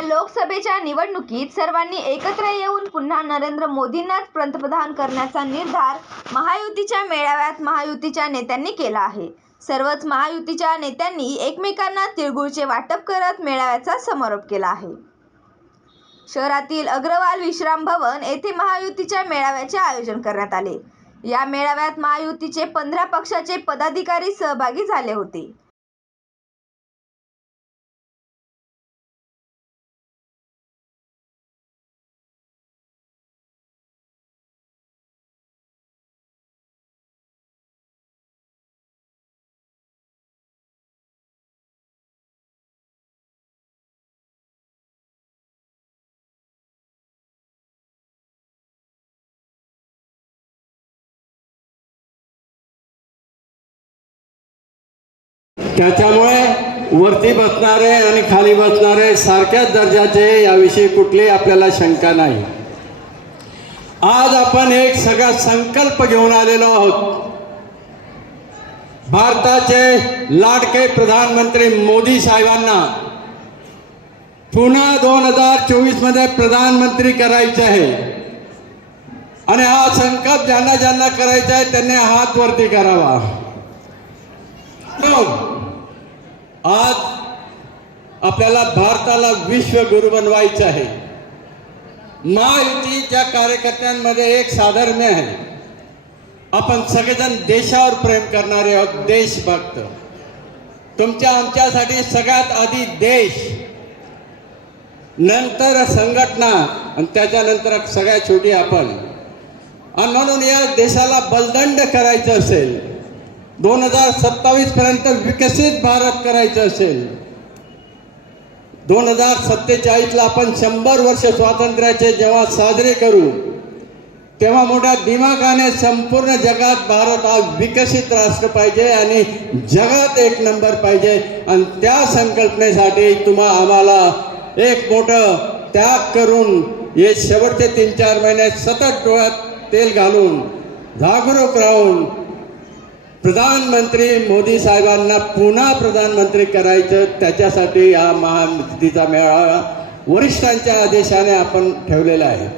या लोकसभेच्या निवडणुकीत सर्वांनी एकत्र येऊन पुन्हा नरेंद्र मोदींनाच पंतप्रधान करण्याचा निर्धार महायुतीच्या मेळाव्यात महायुतीच्या नेत्यांनी केला आहे. सर्वच महायुतीच्या नेत्यांनी एकमेकांना तिळगुळचे वाटप करत मेळाव्याचा समारोप केला आहे. शहरातील अग्रवाल विश्राम भवन येथे महायुतीच्या मेळाव्याचे आयोजन करण्यात आले. या मेळाव्यात महायुतीचे पंधरा पक्षाचे पदाधिकारी सहभागी झाले होते. त्याच्यामुळे वरती बसणारे आणि खाली बसणारे सारख्याच दर्जाचे याविषयी कुठली आपल्याला शंका नाही. आज आपण एक सगळा संकल्प घेऊन आलेलो आहोत. भारताचे लाडके प्रधानमंत्री मोदी साहेबांना पुन्हा दोन हजार चोवीसमध्ये प्रधानमंत्री करायचे आहे. आणि हा संकल्प ज्यांना ज्यांना करायचा आहे त्यांनी हात वरती करावा. आज आपल्याला भारताला विश्वगुरु बनवायचं आहे. महायुतीच्या कार्यकर्त्यांमध्ये एक साधर्म्य आहे. आपण सगळेजण देशावर प्रेम करणारे आहोत देशभक्त. तुमच्या आमच्यासाठी सगळ्यात आधी देश नंतर संघटना आणि त्याच्यानंतर सगळ्यात छोटी आपण. आणि म्हणून या देशाला बलदंड करायचं असेल दोन हजार सत्तावीस पर्यंत विकसित भारत करायचं असेल. दोन हजार सत्तेचाळीसला आपण शंभर वर्ष स्वातंत्र्याचे जेव्हा साजरे करू तेव्हा मोठ्या दिमागाने संपूर्ण जगात भारत हा विकसित राष्ट्र पाहिजे आणि जगात एक नंबर पाहिजे. आणि त्या संकल्पनेसाठी तुम्हा आम्हाला एक मोठं त्याग करून हे शेवटचे तीन चार महिने सतत डोळ्यात तेल घालून जागरूक राहून प्रधानमंत्री मोदी साहेबांना पुन्हा प्रधानमंत्री करायचं त्याच्यासाठी या महायुतीचा मेळावा वरिष्ठांच्या आदेशाने आपण ठेवलेला आहे.